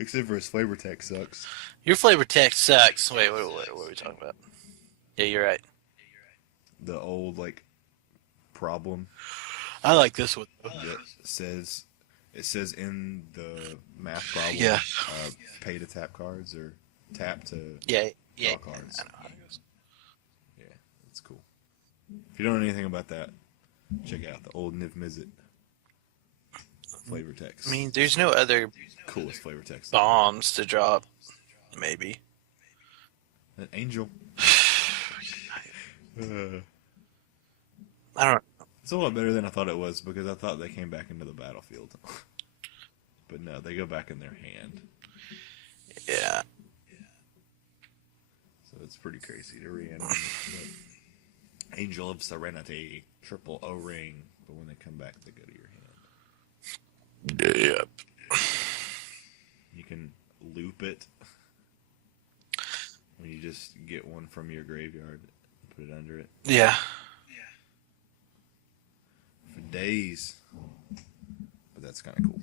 Except for his flavor text sucks. Your flavor text sucks. Wait, what are we talking about? Yeah, you're right. The old like problem I like this one. that says it says in the math problem, Yeah, pay to tap cards or tap to yeah, yeah. draw I cards. know how it goes. Yeah, that's cool. If you don't know anything about that, check out the old Niv Mizzet flavor I text. mean, there's no other Coolest flavor text ever. bombs to drop. Maybe. An angel. Uh, I don't. it's a lot better than I thought it was because I thought they came back into the battlefield. But no, they go back in their hand. Yeah. So it's pretty crazy to reanimate. But Angel of Serenity, triple O ring, but when they come back, they go to your hand. Yep. You can loop it when you just get one from your graveyard, put it under it Yeah. for days. But that's kind of cool.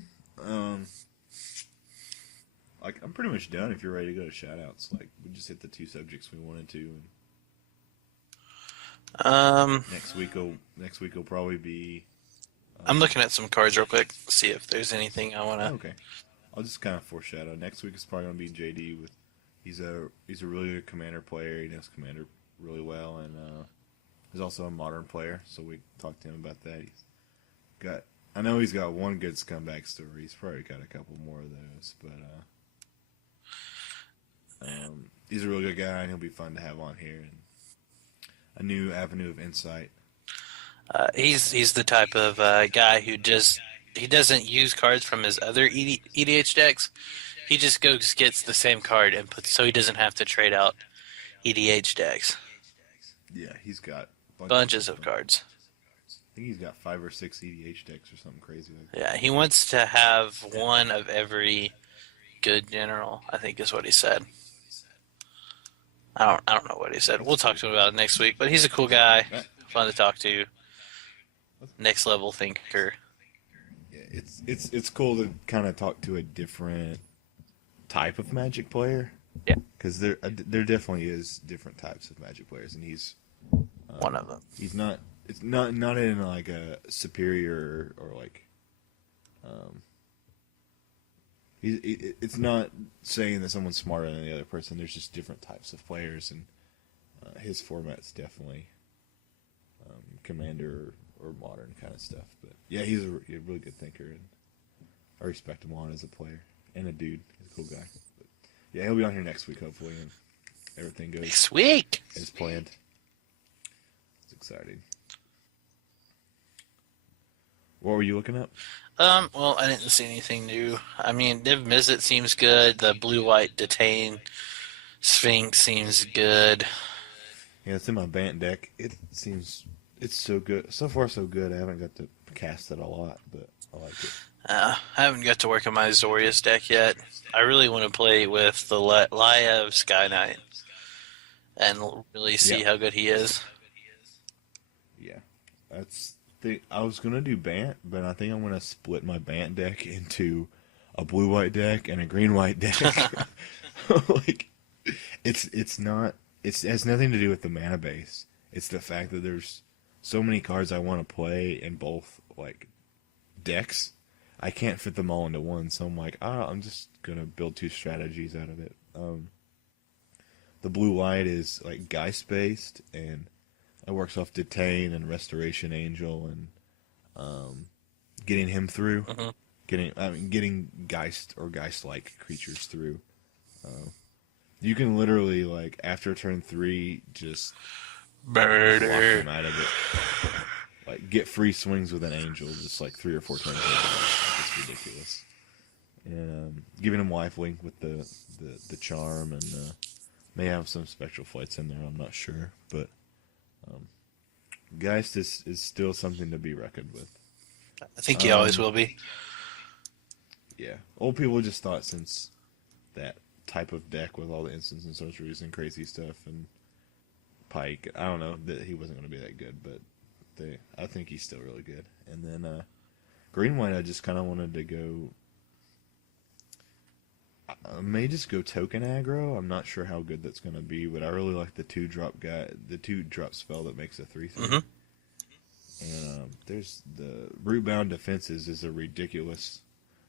Like I'm pretty much done. If you're ready to go to shoutouts, like we just hit the two subjects we wanted to, and Um, next week will probably be. I'm looking at some cards real quick. See if there's anything I wanna. Okay, I'll just kind of foreshadow. Next week is probably gonna be JD with. He's a really good commander player. He knows commander really well, and he's also a modern player. So we talked to him about that. I know he's got one good scumbag story. He's probably got a couple more of those, but he's a really good guy, and he'll be fun to have on here, and a new avenue of insight. He's the type of guy who just he doesn't use cards from his other EDH decks. He just goes gets the same card and puts so he doesn't have to trade out EDH decks. Yeah, he's got Bunches of cards. I think he's got 5 or 6 EDH decks or something crazy like that. Yeah, he wants to have one of every good general, I think is what he said. I don't know what he said. We'll talk to him about it next week, but he's a cool guy, fun to talk to. Next level thinker. Yeah, it's cool to kind of talk to a different type of Magic player. Yeah. Because there definitely is different types of Magic players, and he's One of them. he's not it's not in like a superior or like it's not saying that someone's smarter than the other person. There's just different types of players, and his format's definitely commander or modern kind of stuff. But yeah, he's a really good thinker, and I respect him a lot as a player and a dude. He's a cool guy. But yeah, he'll be on here next week hopefully, and everything goes Next week. as planned. It's exciting. What were you looking up? Well, I didn't see anything new. I mean, Niv Mizzet seems good. The blue-white Detain Sphinx seems good. Yeah, it's in my Bant deck. It's so good. So far, so good. I haven't got to cast it a lot, but I like it. I haven't got to work on my Zorius deck yet. I really want to play with the Laia of Sky Knight and really see Yeah. how good he is. Yeah, I was gonna do Bant, but I think I'm gonna split my Bant deck into a blue-white deck and a green-white deck. Like, it's not. It has nothing to do with the mana base. It's the fact that there's so many cards I want to play in both like decks. I can't fit them all into one, so I'm like, I'm just gonna build two strategies out of it. The blue white is like Geist based, and it works off Detain and Restoration Angel, and getting him through, Mhm. getting Geist or Geist like creatures through. You can literally like after turn 3 just block Murder. them out of it. Like get free swings with an angel, just like 3 or 4 turns. It's ridiculous. And giving him lifelink with the charm, and may have some special flights in there. I'm not sure, but Geist is still something to be reckoned with. I think he always will be. Yeah, old people just thought since that type of deck with all the instants and sorceries and crazy stuff and Pike, I don't know that he wasn't going to be that good, but I think he's still really good. And then green white, I just kind of wanted to go. I may just go token aggro. I'm not sure how good that's gonna be, but I really like the 2-drop spell that makes a 3/3. Hmm. And there's the Rootbound Defenses is a ridiculous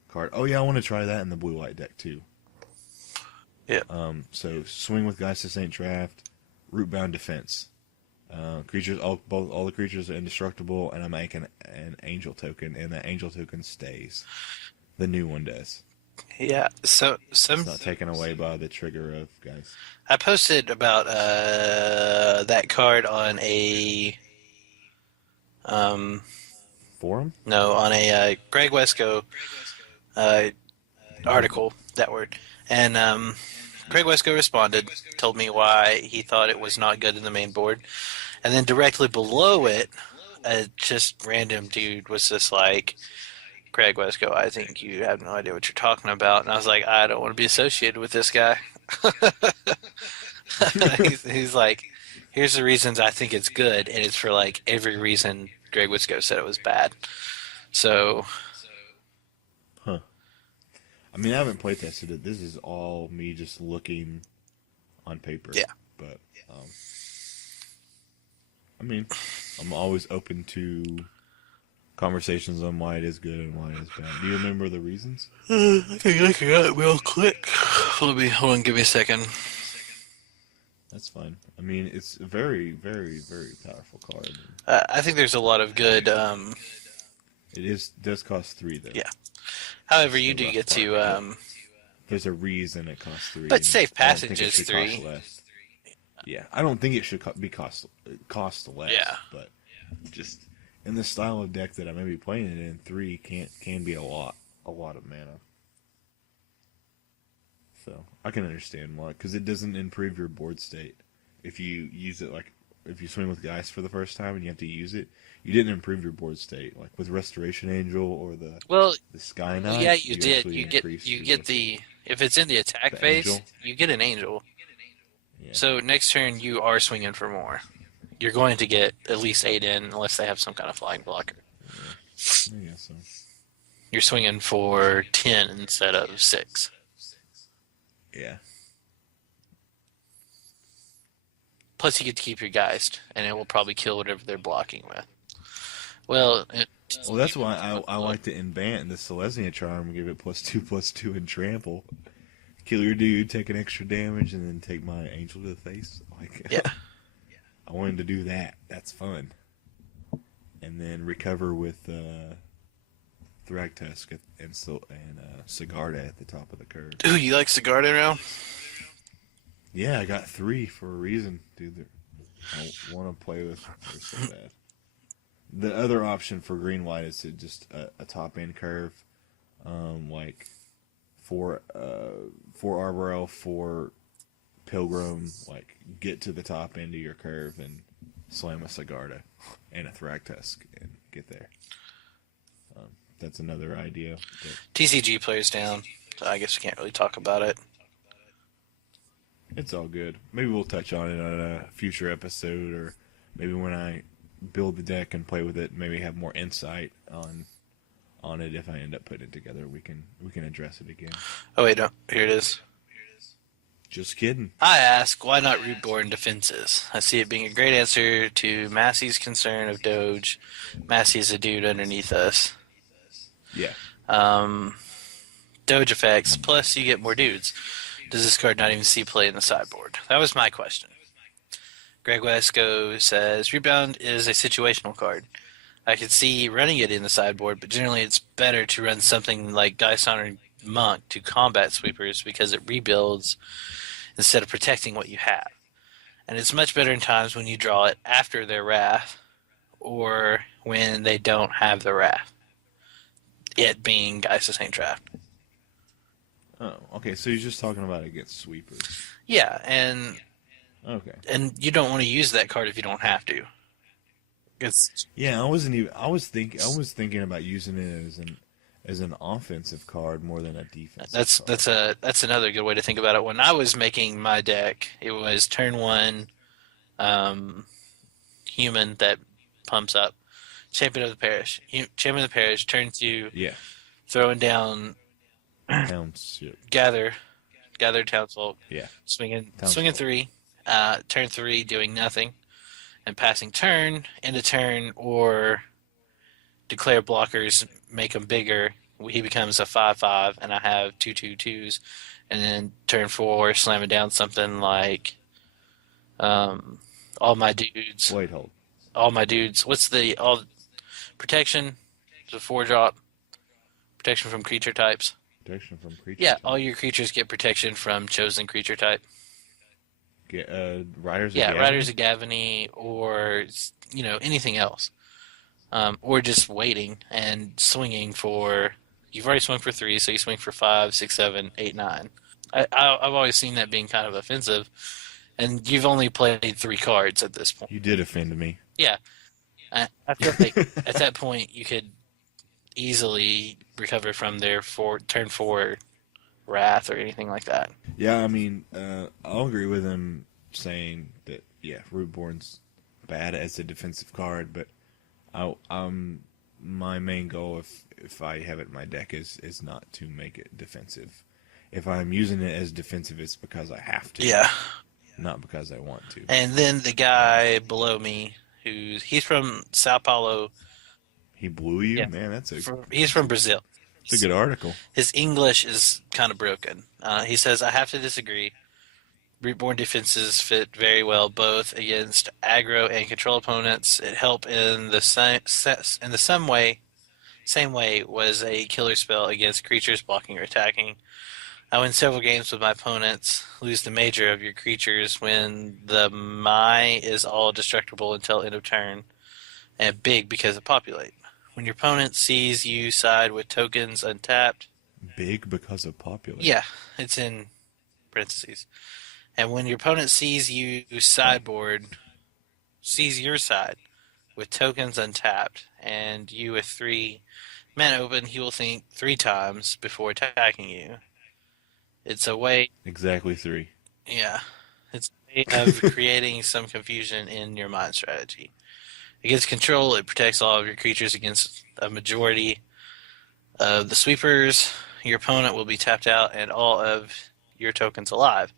card. Oh yeah, I want to try that in the blue white deck too. Yeah. So swing with Geist of Saint Draft, Rootbound Defense. Creatures, all the creatures are indestructible, and I make an angel token, and that angel token stays. The new one does. Yeah. So It's not taken away by the trigger of Geist. I posted about that card on a Forum? no, on a Greg Wesco article, that word. And Greg Wesco responded, told me why he thought it was not good in the main board. And then directly below it, a just random dude was just like, Greg Wesco, I think you have no idea what you're talking about. And I was like, I don't want to be associated with this guy. he's like, here's the reasons I think it's good, and it's for like every reason Greg Wesco said it was bad. So, Huh. I mean, I haven't play tested it. This is all me just looking on paper. Yeah. But, I mean, I'm always open to conversations on why it is good and why it is bad. Do you remember the reasons? I think I got it real quick. Hold on, give me a second. That's fine. I mean, it's a very, very, very powerful card. I think there's a lot of good. It does cost 3 though. Yeah. However, you The do rough get part, to. but there's a reason it costs 3. But Safe I don't think Passage it is should 3. cost less. Yeah, I don't think it should cost less. Yeah. But just in the style of deck that I may be playing it in, 3 can be a lot of mana. So I can understand why, because it doesn't improve your board state. If you use it if you swing with Geist for the first time and you have to use it, you didn't improve your board state. Like with Restoration Angel or the Sky Knight. Yeah, you did. actually You get increased the if it's in the attack the phase, angel. you get an angel. Yeah. So next turn you are swinging for more. You're going to get at least 8 in, unless they have some kind of flying blocker. I guess so. You're swinging for 10 instead of 6. Yeah. Plus, you get to keep your Geist, and it will probably kill whatever they're blocking with. Well, That's why I liked it in Bant, the Selesnya Charm, give it +2/+2 and trample. Kill your dude, take an extra damage, and then take my angel to the face. Like, yeah. I wanted to do that. That's fun. And then recover with Thragtusk and Sigarda at the top of the curve. Ooh, you like Sigarda now? Yeah, I got 3 for a reason, dude. I want to play with her so bad. The other option for green white is to just a top end curve, like 4 Arbor Elf, 4 Pilgrim, like get to the top end of your curve and slam a Sigarda and a Thragtusk and get there. That's another idea. TCG players down, so I guess we can't really talk about it. It's all good. Maybe we'll touch on it on a future episode, or maybe when I build the deck and play with it, maybe have more insight on it. If I end up putting it together, we can address it again. Oh wait, no, here it is. Just kidding. I ask, why not Rootborn Defenses? I see it being a great answer to Massey's concern of Doge. Massey is a dude underneath us. Yeah. Doge effects, plus you get more dudes. Does this card not even see play in the sideboard? That was my question. Greg Wesco says, Rebound is a situational card. I could see running it in the sideboard, but generally it's better to run something like Dyson or Monk to combat sweepers because it rebuilds instead of protecting what you have. And it's much better in times when you draw it after their wrath or when they don't have the wrath. It being Geist of Saint Draft. Oh, okay. So you're just talking about against sweepers. Yeah, and you don't want to use that card if you don't have to. Yeah, I was thinking about using it as an offensive card more than a defensive card. That's another good way to think about it. When I was making my deck, it was turn 1 human that pumps up. Champion of the Parish. Champion of the Parish, turn 2 throwing down Township. gather Gathered Townsfolk, Yeah, swinging townsfolk. 3, turn 3 doing nothing, and passing turn, end of turn, or declare blockers, make him bigger. He becomes a 5/5, and I have 2/2/2s. And then turn 4, slam it down something like um, all my dudes. Blade hold. All my dudes. What's the all protection? The 4-drop protection from creature types. Protection from creature Yeah, all type. your creatures get protection from chosen creature type. Get Riders of Yeah, Riders Gavony. of Gavany, or anything else, or just waiting and swinging for. You've already swung for 3, so you swing for 5, 6, 7, 8, 9. I've always seen that being kind of offensive, and you've only played 3 cards at this point. You did offend me. Yeah, I feel like at that point you could easily recover from their turn 4 wrath or anything like that. Yeah, I mean, I'll agree with him saying that. Yeah, Rootborn's bad as a defensive card, but my main goal if I have it in my deck is not to make it defensive. If I'm using it as defensive, it's because I have to, Yeah, not because I want to. and then the guy below me, he's from Sao Paulo. He blew you, Yeah, man. he's from Brazil. It's a good article. His English is kind of broken. He says, I have to disagree. Reborn defenses fit very well both against aggro and control opponents. It helped in the same way was a killer spell against creatures blocking or attacking. I win several games with my opponents, lose the major of your creatures when the Mai is all destructible until end of turn, and big because of populate. When your opponent sees you side with tokens untapped, Big because of popular. yeah, it's in parentheses. And when your opponent sees sees your side with tokens untapped, and you with 3 mana open, he will think 3 times before attacking you. It's a way, Exactly 3. yeah, it's a way of creating some confusion in your mind strategy. Against control, it protects all of your creatures against a majority of the sweepers. Your opponent will be tapped out and all of your tokens alive.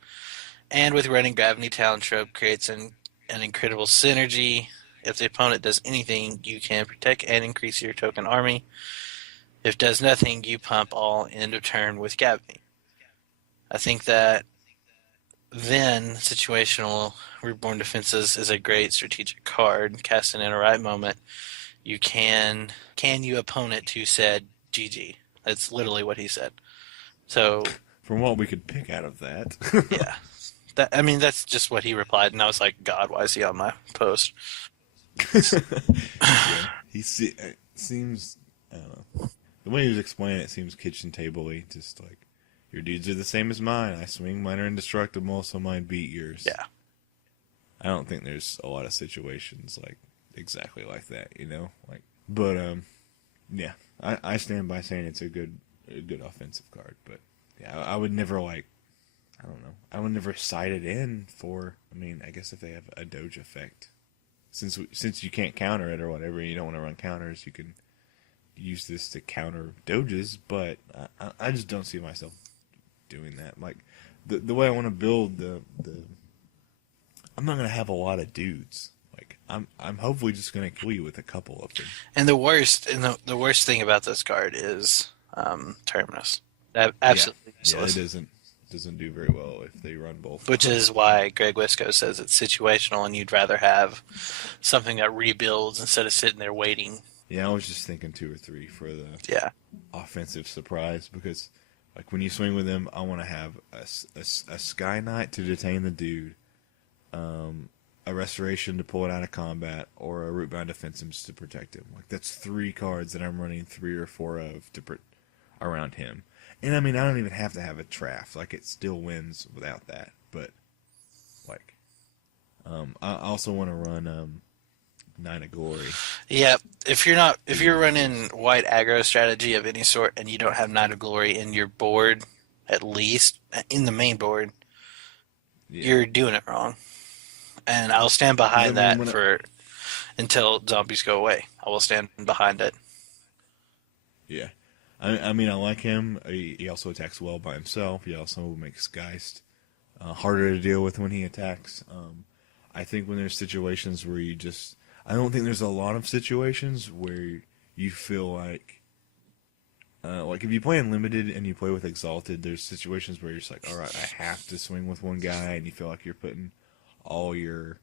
And with running Gravity Town trope creates an incredible synergy. If the opponent does anything, you can protect and increase your token army. If it does nothing, you pump all end of turn with Gravity. I think that then situational Reborn Defenses is a great strategic card. Casting in a right moment, you can you opponent to said GG. That's literally what he said. So From what we could pick out of that. yeah, that's just what he replied, and I was like, God, why is he on my post? Yeah. Seems, I don't know. The way he was explaining it seems kitchen table-y. Just like, your dudes are the same as mine. I swing, mine are indestructible, so mine beat yours. Yeah. I don't think there's a lot of situations like exactly like that, But yeah, I stand by saying it's a good offensive card. But yeah, I would never I don't know, I would never cite it in for. I mean, I guess if they have a Doge effect, since you can't counter it or whatever, you don't want to run counters, you can use this to counter Doges. But I just don't see myself doing that. Like the way I want to build the I'm not gonna have a lot of dudes. Like I'm hopefully just gonna kill you with a couple of them. And the worst thing about this card is Terminus. Absolutely Yeah, useless. it doesn't do very well if they run both. Which is why Greg Wisco says it's situational, and you'd rather have something that rebuilds instead of sitting there waiting. Yeah, I was just thinking 2 or 3 for the offensive surprise because, like, when you swing with them, I want to have a Sky Knight to detain the dude, a Restoration to pull it out of combat, or a Rootbound Defensive to protect him. Like, that's 3 cards that I'm running 3 or 4 of around him. And I mean, I don't even have to have a Traff. Like, it still wins without that. But, like, I also want to run Nine of Glory. Yeah, if you're running white aggro strategy of any sort and you don't have Knight of Glory in your board, at least in the main board, you're doing it wrong. And I'll stand behind that until zombies go away. I will stand behind it. Yeah. I mean, I like him. He also attacks well by himself. He also makes Geist harder to deal with when he attacks. I think when there's situations where you just, I don't think there's a lot of situations where you feel like if you play Unlimited and you play with Exalted, there's situations where you're just like, all right, I have to swing with one guy, and you feel like you're putting all your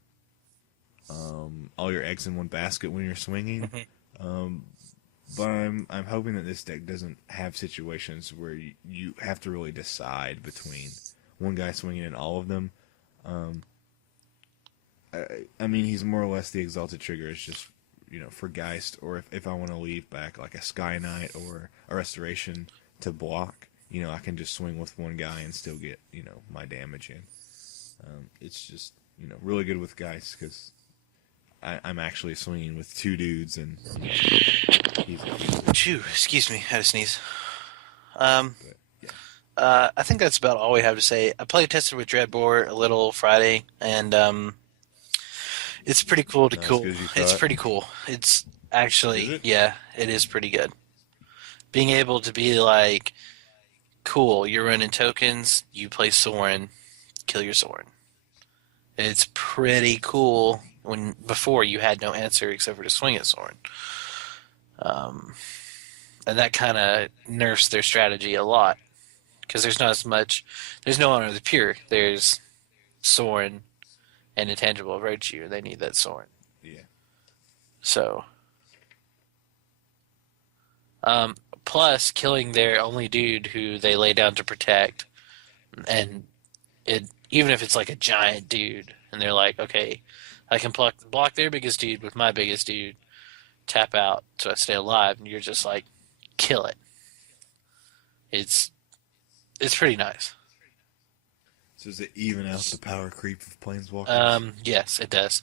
all your eggs in one basket when you're swinging. Um, but I'm hoping that this deck doesn't have situations where you have to really decide between one guy swinging in all of them. Um, I mean, he's more or less the Exalted trigger. It's just, for Geist, or if I want to leave back like a Sky Knight or a Restoration to block, I can just swing with one guy and still get, my damage in. It's just, really good with Geist because I'm actually swinging with two dudes, and he's Chew, excuse me, I had to sneeze. Um, but, yeah. I think that's about all we have to say. I play tested with Dreadbore a little Friday, and it's pretty cool to Not as cool. good as you It's thought. pretty cool. It's Is actually, it? yeah, it is pretty good. Being able to be like, cool, you're running tokens, you play Sorin, kill your Sorin. It's pretty cool when before you had no answer except for to swing at Sorin. Um, and that kind of nerfs their strategy a lot because there's not as much. There's no Honor of the Pure. There's Sorin and Intangible Virtue, and they need that Sorin. Yeah. So, plus killing their only dude who they lay down to protect, and it even if it's like a giant dude, and they're like, okay, I can block their biggest dude with my biggest dude, tap out so I stay alive, and you're just like, kill it. It's pretty nice. So does it even out the power creep of Planeswalkers? Yes, it does.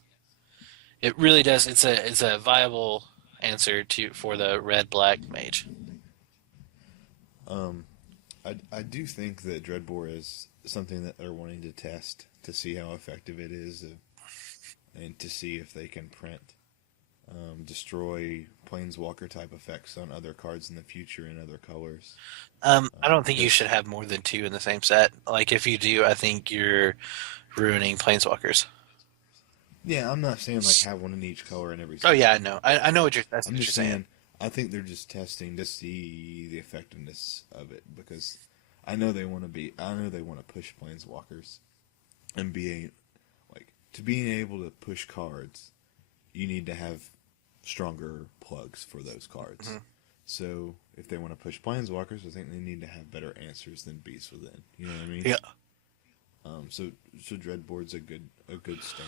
It really does. It's a viable answer for the red black mage. I do think that Dreadbore is something that they're wanting to test to see how effective it is, and to see if they can print destroy Planeswalker type effects on other cards in the future in other colors. I don't think you should have more than two in the same set. Like if you do, I think you're ruining planeswalkers. Yeah, I'm not saying like have one in each color in every Oh set. yeah, I know. I know what that's I'm what you're just saying. saying, I think they're just testing to see the effectiveness of it, because I know they want to push Planeswalkers, and to being able to push cards, you need to have stronger plugs for those cards. Mm-hmm. So if they want to push Planeswalkers, I think they need to have better answers than Beast Within. You know what I mean? Yeah. So Dreadboard's a good start.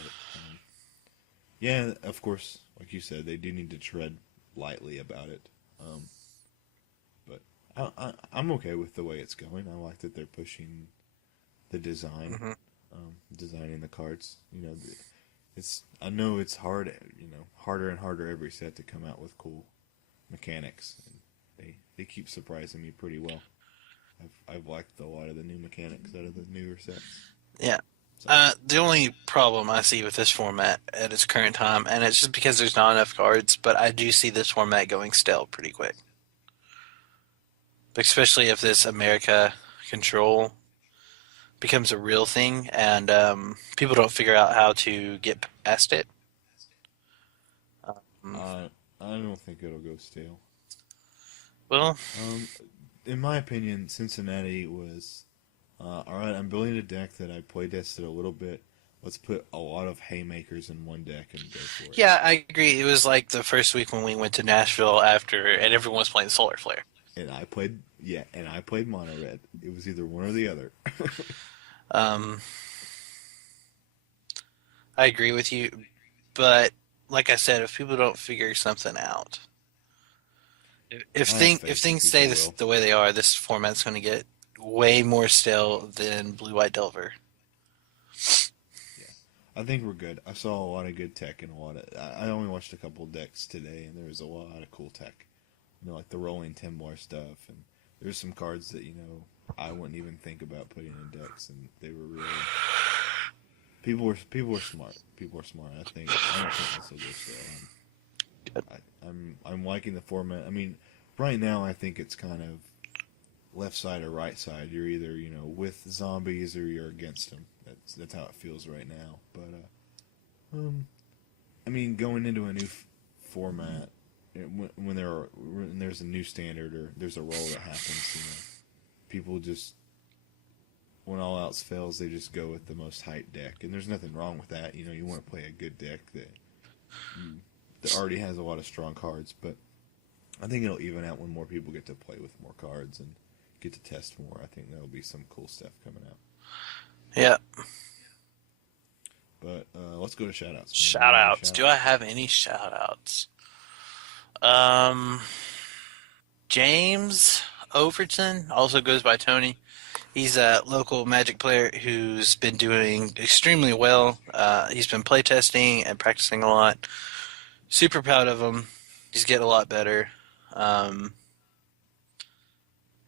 Yeah, of course, like you said, they do need to tread lightly about it. But I'm okay with the way it's going. I like that they're pushing the design, Mm-hmm. designing the cards. I know it's hard, harder and harder every set to come out with cool mechanics. And they keep surprising me pretty well. I've liked a lot of the new mechanics out of the newer sets. Yeah. So, The only problem I see with this format at its current time, and it's just because there's not enough cards, but I do see this format going stale pretty quick. Especially if this America control becomes a real thing and people don't figure out how to get past it. I don't think it'll go stale. Well, In my opinion, Cincinnati was all right. I'm building a deck that I play tested a little bit. Let's put a lot of haymakers in one deck and go for it. yeah, I agree. It was like the first week when we went to Nashville after, and everyone was playing Solar Flare. And I played mono red. It was either one or the other. Um, I agree with you, but like I said, if people don't figure something out, if I have thing faith if that things people stay will. the way they are, this format's going to get way more stale than Blue White Delver. I think we're good. I saw a lot of good tech and a lot of. I only watched a couple decks today, and there was a lot of cool tech. Like the rolling Temblor stuff, and there's some cards that I wouldn't even think about putting in decks, and they were really. People were smart. People are smart. I don't think this will go stale. I'm liking the format. I mean, right now I think it's kind of left side or right side. You're either with zombies or you're against them. That's how it feels right now. But I mean, going into a new format, when there's a new standard or there's a role that happens, people just, when all else fails, they just go with the most hype deck, and there's nothing wrong with that. You want to play a good deck that already has a lot of strong cards, but I think it'll even out when more people get to play with more cards and get to test more. I think there'll be some cool stuff coming out. Yeah. But let's go to shoutouts. Shoutouts. Do I have any shoutouts? James Overton, also goes by Tony. He's a local Magic player who's been doing extremely well. He's been playtesting and practicing a lot. Super proud of him. He's getting a lot better.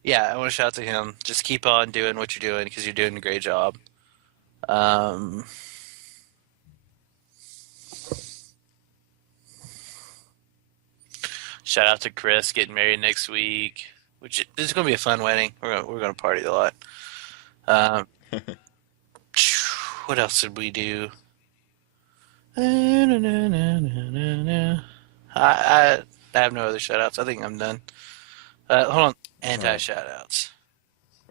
Yeah, I want to shout out to him. Just keep on doing what you're doing because you're doing a great job. Shout out to Chris getting married next week, which this is going to be a fun wedding. We're going to party a lot. What else did we do? I have no other shout outs. I think I'm done. Hold on. Anti shout outs.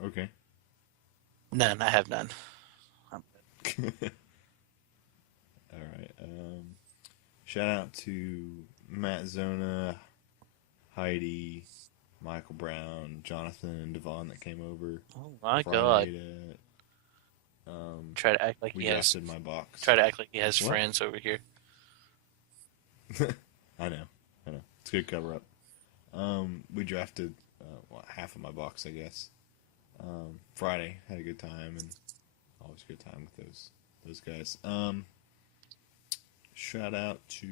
Okay. None. I have none. All right. Shout out to Matt Zona, Heidi, Michael Brown, Jonathan, and Devon that came over. Oh my Friday god! Try to act like we he has. my box. Try to act like he has What? friends over here. I know. It's a good cover up. We drafted half of my box, I guess. Friday, had a good time, and always a good time with those guys. Shout out to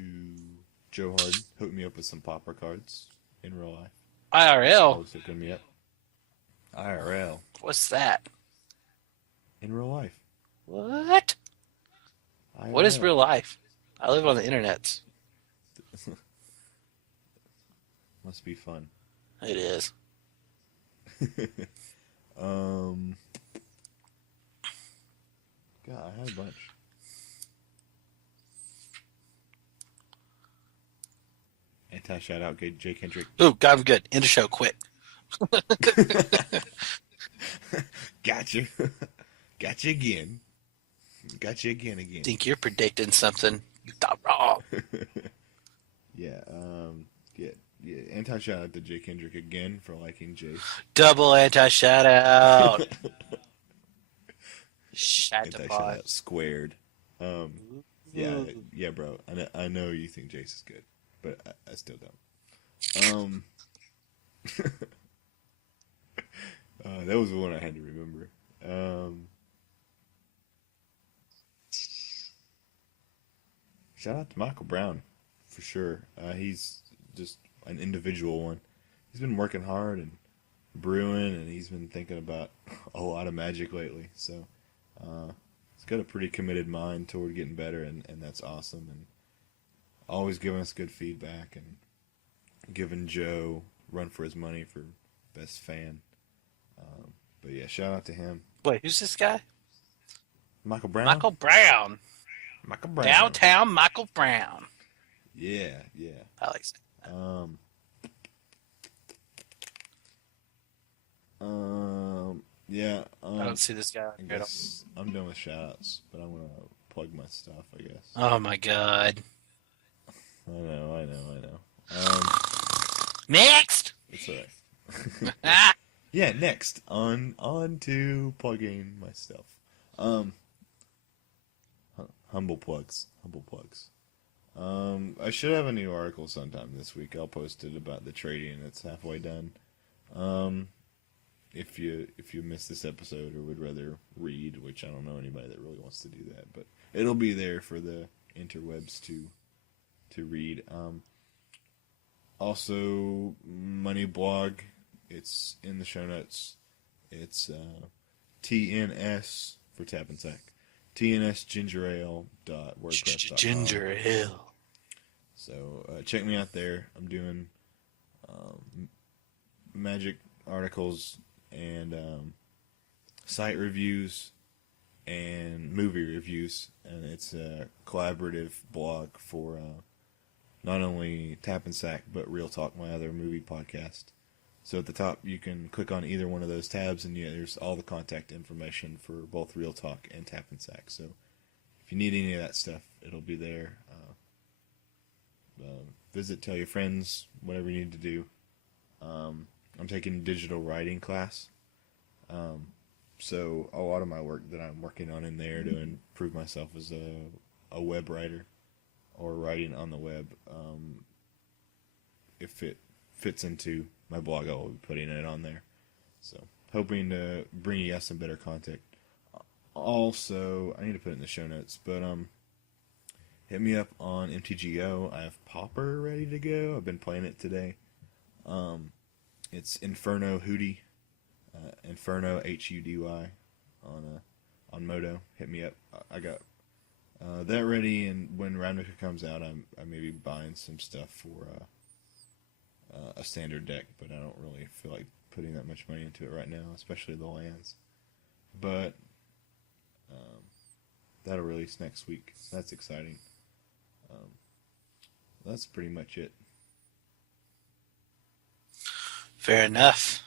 Joe Harden, hooked me up with some Pauper cards in real life. IRL. Always hooking me up. IRL. What's that? In real life. What? IRL. What is real life? I live on the internet. Must be fun. It is. God, I had a bunch. Anti shout out, Jay Kendrick. Ooh, I'm good. End the show. Quit. Gotcha. Gotcha again. Gotcha again. Think you're predicting something you thought wrong. Yeah. Anti shout out to Jay Kendrick again for liking Jace. Double anti shout out. Shut the Anti shout pod. out squared. Yeah, bro. I know you think Jace is good, but I still don't. That was the one I had to remember. Shout out to Michael Brown, for sure. He's just an individual one. He's been working hard and brewing, and he's been thinking about a lot of Magic lately. So he's got a pretty committed mind toward getting better, and that's awesome. And always giving us good feedback and giving Joe run for his money for best fan. But yeah, shout out to him. Wait, who's this guy? Michael Brown? Michael Brown. Michael Brown. Downtown Michael Brown. Yeah. I like saying that. Yeah. I don't see this guy. I guess I'm done with shoutouts, but I'm gonna plug my stuff, I guess. Oh my god. I know. Next! It's alright. Ah! Yeah, next. On to plugging my stuff. Humble plugs. I should have a new article sometime this week. I'll post it about the trading. It's halfway done. If you missed this episode or would rather read, which I don't know anybody that really wants to do that, but it'll be there for the interwebs to read. Also, Money Blog. It's in the show notes. It's TNS for Tap and Sack. TNSGingerAle.wordpress.com. Ginger Ale. So check me out there. I'm doing Magic articles and site reviews and movie reviews, and it's a collaborative blog for not only Tap and Sack but Real Talk, my other movie podcast. So at the top, you can click on either one of those tabs, and there's all the contact information for both Real Talk and Tap and Sack. So if you need any of that stuff, it'll be there. Visit, tell your friends, whatever you need to do. I'm taking a digital writing class. So a lot of my work that I'm working on in there to improve myself as a web writer or writing on the web, if it fits into my blog, I'll be putting it on there. So hoping to bring you guys some better content. Also, I need to put it in the show notes, but hit me up on MTGO. I have Pauper ready to go. I've been playing it today. It's Inferno Hootie, Inferno Hudy on Moto. Hit me up. I got that ready, and when Ravnica comes out, I may be buying some stuff for a standard deck, but I don't really feel like putting that much money into it right now, especially the lands. But that'll release next week. That's exciting. That's pretty much it. Fair enough.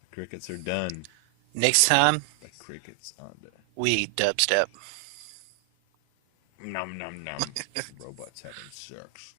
The crickets are done. Next time, The crickets on the we eat dubstep. nom nom nom. Robots having sex.